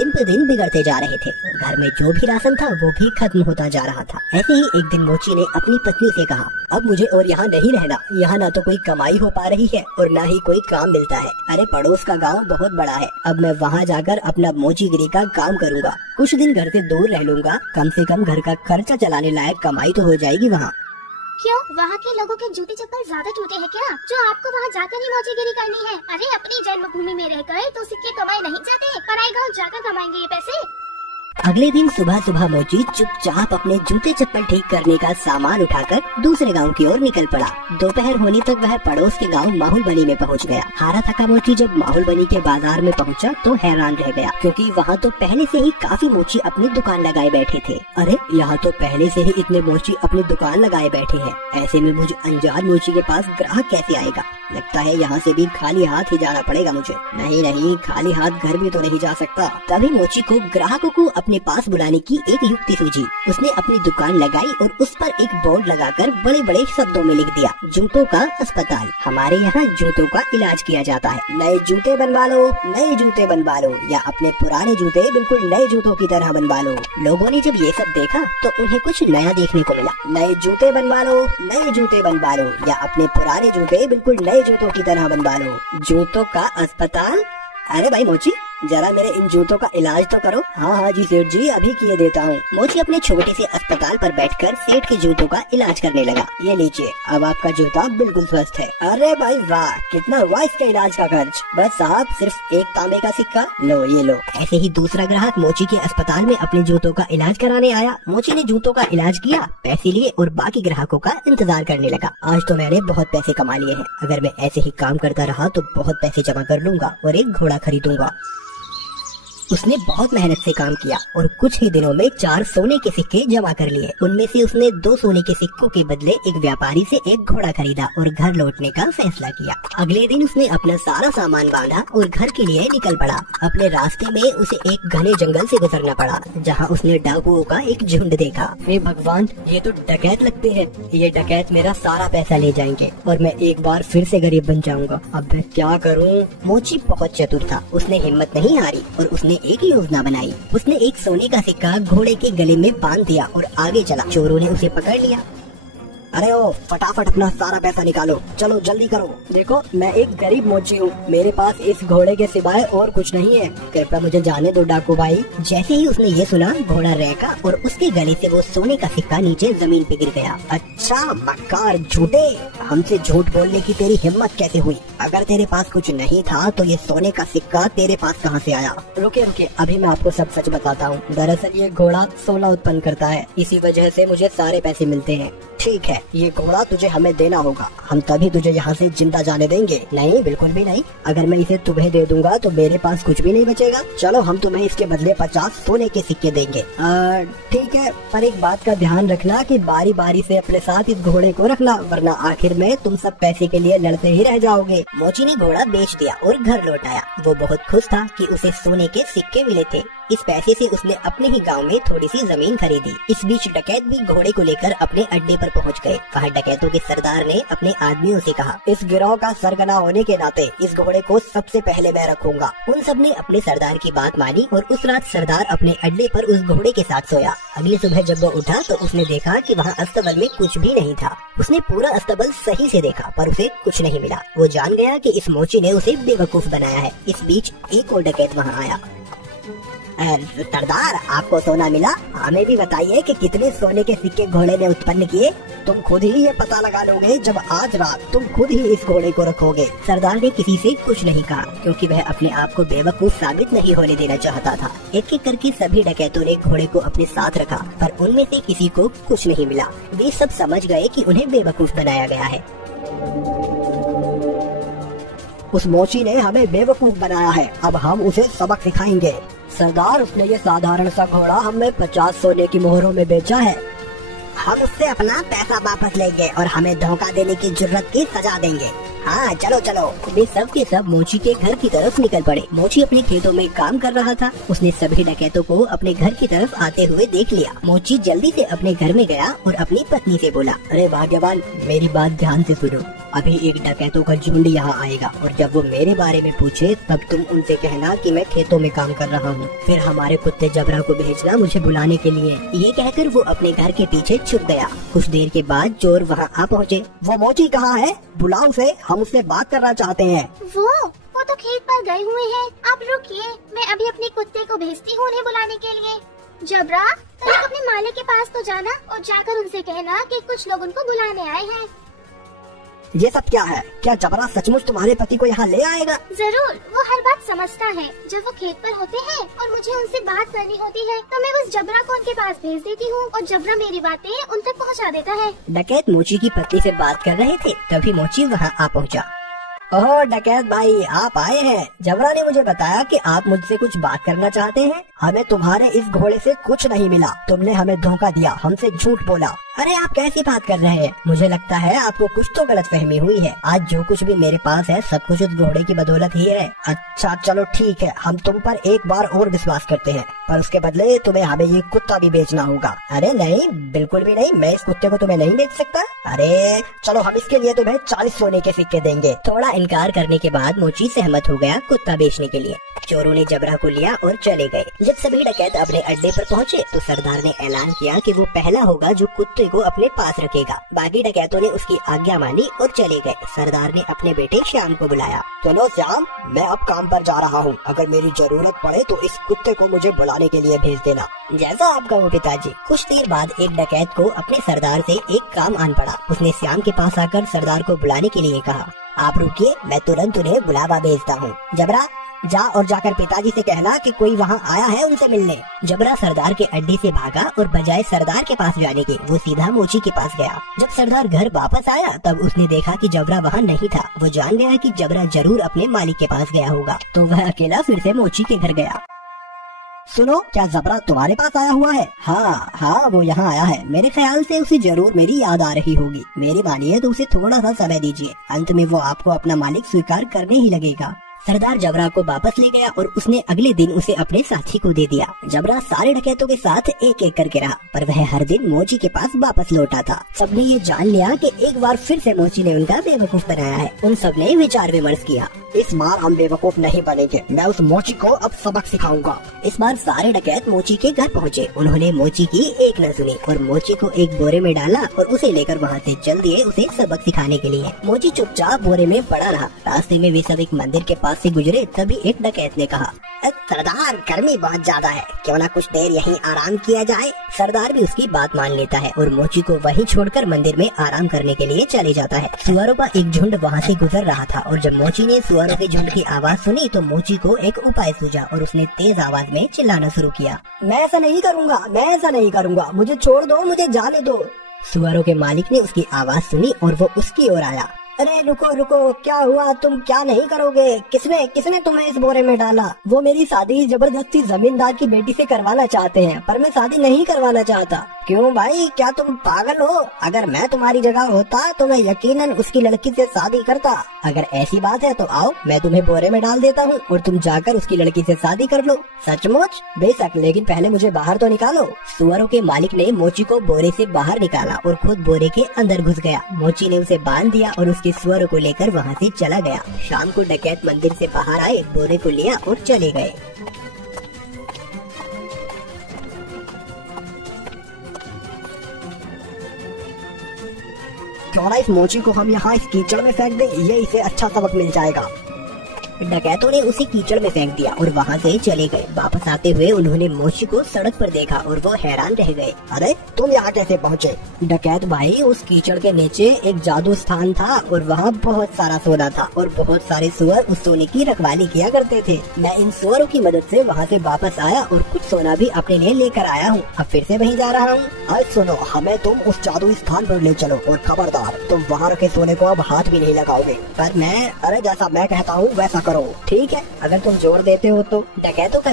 दिन पे दिन बिगड़ते जा रहे थे। घर में जो भी राशन था वो भी खत्म होता जा रहा था। ऐसे ही एक दिन मोची ने अपनी पत्नी से कहा, अब मुझे और यहाँ नहीं रहना। यहाँ ना तो कोई कमाई हो पा रही है और ना ही कोई काम मिलता है। अरे पड़ोस का गांव बहुत बड़ा है, अब मैं वहाँ जाकर अपना मोचीगिरी का काम करूँगा। कुछ दिन घर से दूर रह लूँगा, कम से कम घर का खर्चा चलाने लायक कमाई तो हो जाएगी वहाँ। क्यों, वहाँ के लोगों के जूते चप्पल ज्यादा टूटे हैं क्या, जो आपको वहाँ जाकर ही मोचीगिरी करनी है? अरे अपनी जन्मभूमि में रहकर तो सिक्के कमाए नहीं जाते, पराई गाँव जाकर कमाएंगे ये पैसे। अगले दिन सुबह सुबह मोची चुपचाप अपने जूते चप्पल ठीक करने का सामान उठाकर दूसरे गांव की ओर निकल पड़ा। दोपहर होने तक वह पड़ोस के गांव माहुलबनी में पहुंच गया। हारा थका मोची जब माहुलबनी के बाजार में पहुंचा तो हैरान रह गया, क्योंकि वहां तो पहले से ही काफी मोची अपनी दुकान लगाए बैठे थे। अरे यहाँ तो पहले से ही इतने मोची अपनी दुकान लगाए बैठे हैं, ऐसे में मुझे अनजान मोची के पास ग्राहक कैसे आएगा? लगता है यहाँ से भी खाली हाथ ही जाना पड़ेगा मुझे। नहीं, खाली हाथ घर भी तो नहीं जा सकता। तभी मोची को ग्राहकों को अपने पास बुलाने की एक युक्ति सूझी। उसने अपनी दुकान लगाई और उस पर एक बोर्ड लगाकर बड़े बड़े शब्दों में लिख दिया, जूतों का अस्पताल, हमारे यहाँ जूतों का इलाज किया जाता है। नए जूते बनवा लो, नए जूते बनवा लो, या अपने पुराने जूते बिल्कुल नए जूतों की तरह बनवा लो। लोगों ने जब ये सब देखा तो उन्हें कुछ नया देखने को मिला। नए जूते बनवा लो, नए जूते बनवा लो, या अपने पुराने जूते बिल्कुल नए जूतों की तरह बनवा लो। जूतों का अस्पताल? अरे भाई मोची, जरा मेरे इन जूतों का इलाज तो करो। हाँ जी सेठ जी, अभी किए देता हूँ। मोची अपने छोटे से अस्पताल पर बैठकर सेठ के जूतों का इलाज करने लगा। ये लीजिए, अब आपका जूता बिल्कुल स्वस्थ है। अरे भाई वाह, कितना हुआ इसके इलाज का खर्च? बस साहब, सिर्फ एक तांबे का सिक्का। लो ये लो। ऐसे ही दूसरा ग्राहक मोची के अस्पताल में अपने जूतों का इलाज कराने आया। मोची ने जूतों का इलाज किया, पैसे लिए और बाकी ग्राहकों का इंतजार करने लगा। आज तो मैंने बहुत पैसे कमा लिए हैं, अगर मैं ऐसे ही काम करता रहा तो बहुत पैसे जमा कर लूंगा और एक घोड़ा खरीदूंगा। उसने बहुत मेहनत से काम किया और कुछ ही दिनों में 4 सोने के सिक्के जमा कर लिए। उनमें से उसने 2 सोने के सिक्कों के बदले एक व्यापारी से एक घोड़ा खरीदा और घर लौटने का फैसला किया। अगले दिन उसने अपना सारा सामान बांधा और घर के लिए निकल पड़ा। अपने रास्ते में उसे एक घने जंगल से गुजरना पड़ा, जहाँ उसने डाकुओं का एक झुंड देखा। हे भगवान, ये तो डकैत लगते हैं। ये डकैत मेरा सारा पैसा ले जाएंगे और मैं एक बार फिर से गरीब बन जाऊंगा। अब मैं क्या करूँ? मोची बहुत चतुर था, उसने हिम्मत नहीं हारी और उसने एक योजना बनाई। उसने एक सोने का सिक्का घोड़े के गले में बांध दिया और आगे चला। चोरों ने उसे पकड़ लिया। अरे ओ, फटाफट अपना सारा पैसा निकालो, चलो जल्दी करो। देखो, मैं एक गरीब मोची हूँ, मेरे पास इस घोड़े के सिवाय और कुछ नहीं है, कृपया मुझे जाने दो डाकू भाई। जैसे ही उसने ये सुना, घोड़ा रहका और उसके गले से वो सोने का सिक्का नीचे जमीन पे गिर गया। अच्छा मक्कार झूठे, हमसे झूठ बोलने की तेरी हिम्मत कैसे हुई? अगर तेरे पास कुछ नहीं था तो ये सोने का सिक्का तेरे पास कहाँ से आया? रुके, अभी मैं आपको सब सच बताता हूँ। दरअसल ये घोड़ा सोना उत्पन्न करता है, इसी वजह से मुझे सारे पैसे मिलते हैं। ठीक है, ये घोड़ा तुझे हमें देना होगा, हम तभी तुझे यहाँ से जिंदा जाने देंगे। नहीं, बिल्कुल भी नहीं। अगर मैं इसे तुम्हें दे दूंगा तो मेरे पास कुछ भी नहीं बचेगा। चलो, हम तुम्हें इसके बदले 50 सोने के सिक्के देंगे। ठीक है, पर एक बात का ध्यान रखना कि बारी बारी से अपने साथ इस घोड़े को रखना, वरना आखिर में तुम सब पैसे के लिए लड़ते ही रह जाओगे। मोची ने घोड़ा बेच दिया और घर लौट आया। वो बहुत खुश था कि उसे सोने के सिक्के मिले थे। इस पैसे से उसने अपने ही गांव में थोड़ी सी जमीन खरीदी। इस बीच डकैत भी घोड़े को लेकर अपने अड्डे पर पहुंच गए। वहाँ डकैतों के सरदार ने अपने आदमियों से कहा, इस गिरोह का सरगना होने के नाते इस घोड़े को सबसे पहले मैं रखूंगा। उन सब ने अपने सरदार की बात मानी और उस रात सरदार अपने अड्डे पर उस घोड़े के साथ सोया। अगली सुबह जब वो उठा तो उसने देखा कि वहाँ अस्तबल में कुछ भी नहीं था। उसने पूरा अस्तबल सही से देखा पर उसे कुछ नहीं मिला। वो जान गया कि इस मोची ने उसे बेवकूफ बनाया है। इस बीच एक और डकैत वहाँ आया। सरदार, आपको सोना मिला? हमें भी बताइए कि कितने सोने के सिक्के घोड़े ने उत्पन्न किए। तुम खुद ही ये पता लगा लोगे जब आज रात तुम खुद ही इस घोड़े को रखोगे। सरदार ने किसी से कुछ नहीं कहा, क्योंकि वह अपने आप को बेवकूफ साबित नहीं होने देना चाहता था। एक एक करके सभी डकैतों ने घोड़े को अपने साथ रखा, पर उनमें से किसी को कुछ नहीं मिला। वे सब समझ गए कि उन्हें बेवकूफ बनाया गया है। उस मोची ने हमें बेवकूफ बनाया है, अब हम उसे सबक सिखाएंगे। सरदार, उसने ये साधारण सा घोड़ा हमें 50 सोने की मोहरों में बेचा है। हम उससे अपना पैसा वापस लेंगे और हमें धोखा देने की जुर्रत की सजा देंगे। हाँ, चलो चलो। वे सब के सब मोची के घर की तरफ निकल पड़े। मोची अपने खेतों में काम कर रहा था। उसने सभी डकैतों को अपने घर की तरफ आते हुए देख लिया। मोची जल्दी से अपने घर में गया और अपनी पत्नी से बोला, अरे भाग्यवान, मेरी बात ध्यान से सुनो। अभी एक डकैतों का झुंड यहाँ आएगा और जब वो मेरे बारे में पूछे तब तुम उनसे कहना कि मैं खेतों में काम कर रहा हूँ। फिर हमारे कुत्ते जबरा को भेजना मुझे बुलाने के लिए। ये कहकर वो अपने घर के पीछे छुप गया। कुछ देर के बाद चोर वहाँ आ पहुँचे। वो मोची कहाँ है? बुलाओ उसे, हम उससे बात करना चाहते हैं। वो तो खेत पर गए हुए हैं। आप रुकिए, मैं अभी अपने कुत्ते को भेजती हूँ उन्हें बुलाने के लिए। जबरा, तुम अपने मालिक के पास तो जाना और जाकर उनसे कहना कि कुछ लोग उनको बुलाने आए हैं। ये सब क्या है? क्या जबरा सचमुच तुम्हारे पति को यहाँ ले आएगा? जरूर, वो हर बात समझता है। जब वो खेत पर होते हैं और मुझे उनसे बात करनी होती है तो मैं बस जबरा को उनके पास भेज देती हूँ और जबरा मेरी बातें उन तक पहुँचा देता है। डकैत मोची की पत्नी से बात कर रहे थे, तभी मोची वहाँ आ पहुँचा। ओह डकैत भाई, आप आए हैं। जबरा ने मुझे बताया कि आप मुझसे कुछ बात करना चाहते हैं। हमें तुम्हारे इस घोड़े से कुछ नहीं मिला, तुमने हमें धोखा दिया, हमसे झूठ बोला। अरे आप कैसी बात कर रहे हैं? मुझे लगता है आपको कुछ तो गलतफहमी हुई है। आज जो कुछ भी मेरे पास है सब कुछ उस घोड़े की बदौलत ही है। अच्छा चलो ठीक है, हम तुम पर एक बार और विश्वास करते हैं, पर उसके बदले तुम्हें हमें ये कुत्ता भी बेचना होगा। अरे नहीं, बिल्कुल भी नहीं, मैं इस कुत्ते को तुम्हें नहीं बेच सकता। अरे चलो, हम इसके लिए तुम्हें 40 सोने के सिक्के देंगे। थोड़ा इनकार करने के बाद मोची सहमत हो गया कुत्ता बेचने के लिए। चोरों ने जबरा को लिया और चले गए। जब सभी डकैत अपने अड्डे पर पहुँचे तो सरदार ने ऐलान किया कि वो पहला होगा जो कुत्ते को अपने पास रखेगा। बाकी डकैतों ने उसकी आज्ञा मानी और चले गए। सरदार ने अपने बेटे श्याम को बुलाया। चलो श्याम, मैं अब काम पर जा रहा हूँ, अगर मेरी जरूरत पड़े तो इस कुत्ते को मुझे बुलाने के लिए भेज देना। जैसा आप कहो पिताजी। कुछ देर बाद एक डकैत को अपने सरदार से एक काम आन पड़ा। उसने श्याम के पास आकर सरदार को बुलाने के लिए कहा। आप रुकिए, मैं तुरंत उन्हें बुलावा भेजता हूँ। जबरा, जा और जाकर पिताजी से कहना कि कोई वहाँ आया है उनसे मिलने। जबरा सरदार के अड्डे से भागा और बजाय सरदार के पास जाने के वो सीधा मोची के पास गया। जब सरदार घर वापस आया तब उसने देखा कि जबरा वहाँ नहीं था। वो जान गया कि जबरा जरूर अपने मालिक के पास गया होगा, तो वह अकेला फिर से मोची के घर गया। सुनो, क्या जबरा तुम्हारे पास आया हुआ है? हाँ, वो यहाँ आया है। मेरे ख्याल से उसे जरूर मेरी याद आ रही होगी। मेरी मानिए तो उसे थोड़ा सा समय दीजिए, अंत में वो आपको अपना मालिक स्वीकार करने ही लगेगा। सरदार जबरा को वापस ले गया और उसने अगले दिन उसे अपने साथी को दे दिया। जबरा सारे डकैतों के साथ एक एक करके रहा, पर वह हर दिन मोची के पास वापस लौटा था। सबने ये जान लिया कि एक बार फिर से मोची ने उनका बेवकूफ बनाया है। उन सबने विचार विमर्श किया। इस बार हम बेवकूफ नहीं बनेंगे, मैं उस मोची को अब सबक सिखाऊंगा। इस बार सारे डकैत मोची के घर पहुँचे। उन्होंने मोची की एक न सुनी और मोची को एक बोरे में डाला और उसे लेकर वहाँ से चल दिए उसे सबक सिखाने के लिए। मोची चुपचाप बोरे में पड़ा रहा। रास्ते में वे सब एक मंदिर के पास से गुजरे, तभी एक डकैत ने कहा, सरदार गर्मी बहुत ज्यादा है, क्यों ना कुछ देर यहीं आराम किया जाए। सरदार भी उसकी बात मान लेता है और मोची को वहीं छोड़कर मंदिर में आराम करने के लिए चले जाता है। सुअरों का एक झुंड वहाँ से गुजर रहा था और जब मोची ने सुअरों के झुंड की आवाज सुनी तो मोची को एक उपाय सूझा और उसने तेज आवाज में चिल्लाना शुरू किया। मैं ऐसा नहीं करूँगा, मुझे छोड़ दो, मुझे जाने दो। सुअरों के मालिक ने उसकी आवाज सुनी और वो उसकी ओर आया। अरे रुको, क्या हुआ? तुम क्या नहीं करोगे? किसने तुम्हें इस बोरे में डाला? वो मेरी शादी जबरदस्ती जमींदार की बेटी से करवाना चाहते हैं, पर मैं शादी नहीं करवाना चाहता। क्यों भाई, क्या तुम पागल हो? अगर मैं तुम्हारी जगह होता तो मैं यकीनन उसकी लड़की से शादी करता। अगर ऐसी बात है तो आओ, मैं तुम्हें बोरे में डाल देता हूँ और तुम जाकर उसकी लड़की से शादी कर लो। सचमुच? बेशक, लेकिन पहले मुझे बाहर तो निकालो। सुअरों के मालिक ने मोची को बोरे से बाहर निकाला और खुद बोरे के अंदर घुस गया। मोची ने उसे बांध दिया और उसके सुअरों को लेकर वहाँ से चला गया। शाम को डकैत मंदिर से बाहर आए, बोरे को लिया और चले गए। क्यों ना इस मोची को हम यहाँ इस कीचड़ में फेंक दें, ये इसे अच्छा सबक मिल जाएगा। डकैतों ने उसे कीचड़ में फेंक दिया और वहाँ से चले गए। वापस आते हुए उन्होंने मोची को सड़क पर देखा और वो हैरान रह गए। अरे तुम यहाँ कैसे पहुँचे? डकैत भाई, उस कीचड़ के नीचे एक जादू स्थान था और वहाँ बहुत सारा सोना था और बहुत सारे सुअर उस सोने की रखवाली किया करते थे। मैं इन सुअरों की मदद से वहाँ से वापस आया और कुछ सोना भी अपने लिए लेकर आया हूँ। अब फिर से वहीं जा रहा हूँ। आज सुनो, हमें तुम उस जादू स्थान पर ले चलो और खबरदार, तुम वहाँ रखे सोने को अब हाथ भी नहीं लगाओगे। पर मैं, अरे जैसा मैं कहता हूँ वैसा करो, ठीक है? अगर तुम जोर देते हो तो। डकैतों का